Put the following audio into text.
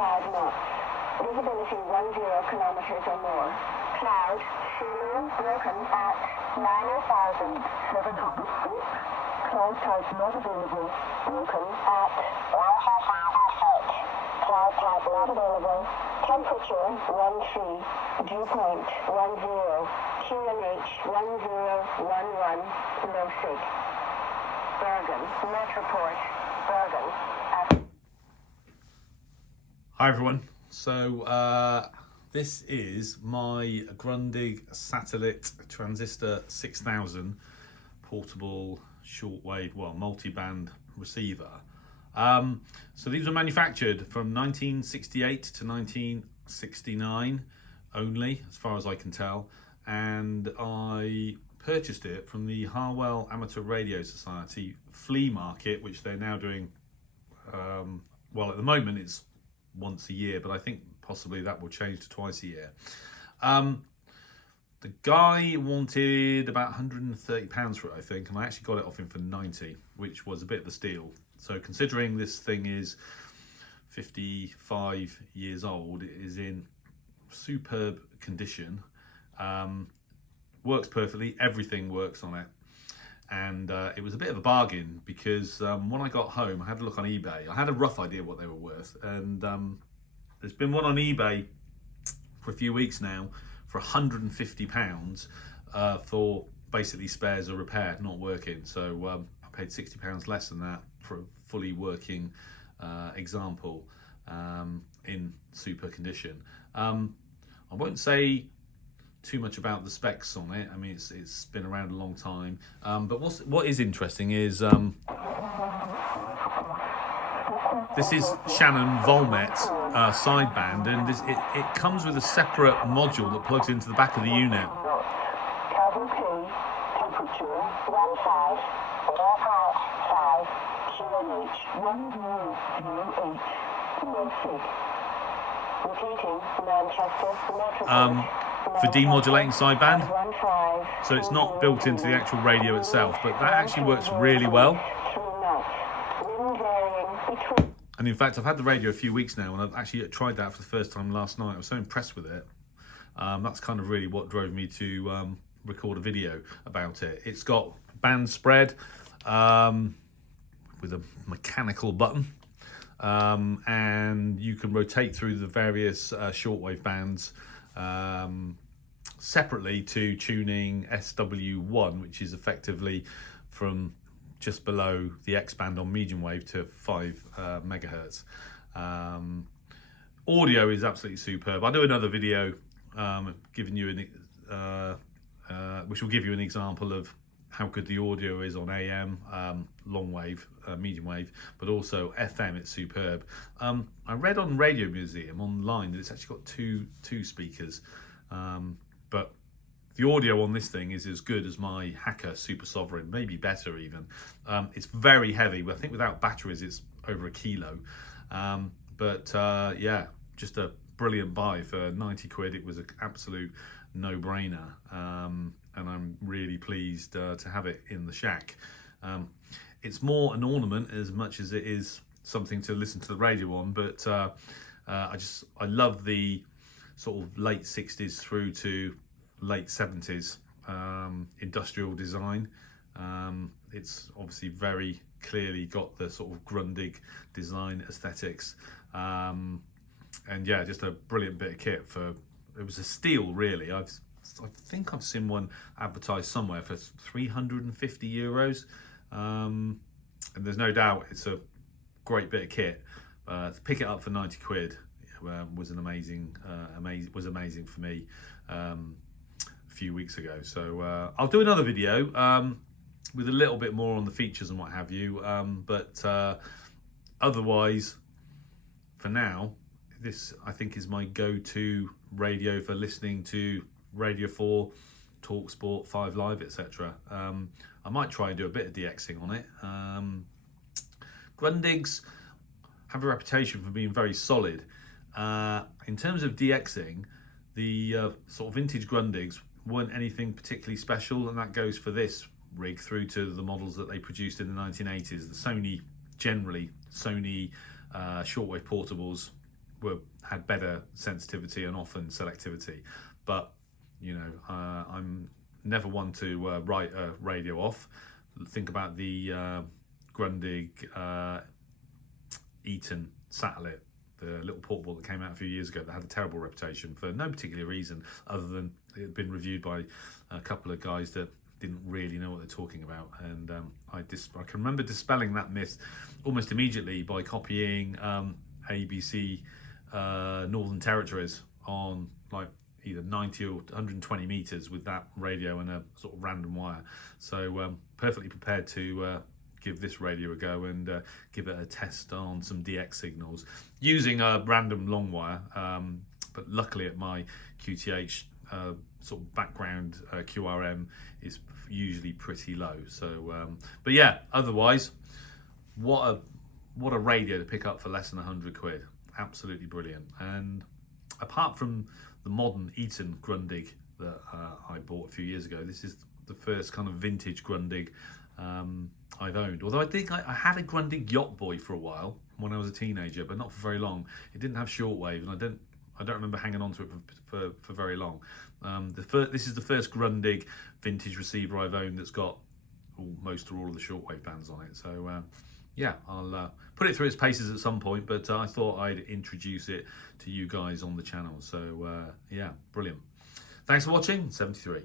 5 knots. Visibility 10 kilometers or more. Cloud, ceiling broken at 90,000. 700 feet. Cloud type not available. Broken at 1,000 feet. Cloud type not available. Temperature 13. Dew point 10. QNH 1011. Low sig. Bergen. Net report. Bergen. Hi everyone. So this is my Grundig Satellit Transistor 6000 portable shortwave, multi-band receiver. So these were manufactured from 1968 to 1969 only, as far as I can tell, and I purchased it from the Harwell Amateur Radio Society flea market, which they're now doing. At the moment it's once a year, but I think possibly that will change to twice a year. The guy wanted about £130 for it, I think, and I actually got it off him for 90, which was a bit of a steal. So considering this thing is 55 years old, it is in superb condition, works perfectly, everything works on it. And it was a bit of a bargain because when I got home, I had a look on eBay. I had a rough idea what they were worth, and there's been one on eBay for a few weeks now for £150 for basically spares or repair, not working. So I paid £60 less than that for a fully working example in super condition. I won't say too much about the specs on it. I mean, it's been around a long time. But what is interesting is this is Shannon Volmet sideband, and it comes with a separate module that plugs into the back of the unit. Cabin P, temperature 15, QNH 1008, low sig. Repeating, Manchester, for demodulating sideband. So it's not built into the actual radio itself, but that actually works really well. And in fact, I've had the radio a few weeks now, and I've actually tried that for the first time last night. I was so impressed with it. That's kind of really what drove me to record a video about it. It's got band spread with a mechanical button, and you can rotate through the various shortwave bands separately to tuning SW1, which is effectively from just below the X band on medium wave to 5 megahertz. Audio is absolutely superb. I'll do another video giving you which will give you an example of how good the audio is on AM, long wave, medium wave, but also FM. It's superb. I read on Radio Museum online that it's actually got two speakers, but the audio on this thing is as good as my Hacker Super Sovereign, maybe better even. It's very heavy. I think without batteries it's over a kilo. Yeah, just a brilliant buy for 90 quid. It was an absolute no-brainer, and I'm really pleased to have it in the shack. It's more an ornament as much as it is something to listen to the radio on, but I love the sort of late 60s through to late 70s industrial design. It's obviously very clearly got the sort of Grundig design aesthetics, and yeah, just a brilliant bit of kit. It was a steal, really. I think I've seen one advertised somewhere for €350, and there's no doubt it's a great bit of kit. To pick it up for 90 quid was amazing for me a few weeks ago. So I'll do another video with a little bit more on the features and what have you, but otherwise for now, this I think is my go-to radio for listening to Radio 4, TalkSport, 5 Live, etc. I might try and do a bit of DXing on it. Grundigs have a reputation for being very solid. In terms of DXing, the sort of vintage Grundigs weren't anything particularly special, and that goes for this rig through to the models that they produced in the 1980s. The Sony shortwave portables had better sensitivity and often selectivity. But you know, I'm never one to write a radio off. Think about the Grundig Satellit, the little portable that came out a few years ago that had a terrible reputation for no particular reason other than it had been reviewed by a couple of guys that didn't really know what they're talking about. And I can remember dispelling that myth almost immediately by copying ABC Northern Territories on like either 90 or 120 meters with that radio and a sort of random wire. So perfectly prepared to give this radio a go and give it a test on some DX signals using a random long wire. But luckily at my QTH sort of background QRM is usually pretty low. So but yeah, otherwise what a radio to pick up for less than 100 quid. Absolutely brilliant. And apart from the modern Eaton Grundig that I bought a few years ago, this is the first kind of vintage Grundig I've owned. Although I think I had a Grundig Yacht Boy for a while when I was a teenager, but not for very long. It didn't have shortwave, and I don't remember hanging on to it for very long. This is the first Grundig vintage receiver I've owned that's got most or all of the shortwave bands on it. So yeah, I'll put it through its paces at some point, but I thought I'd introduce it to you guys on the channel. So yeah, brilliant. Thanks for watching. 73.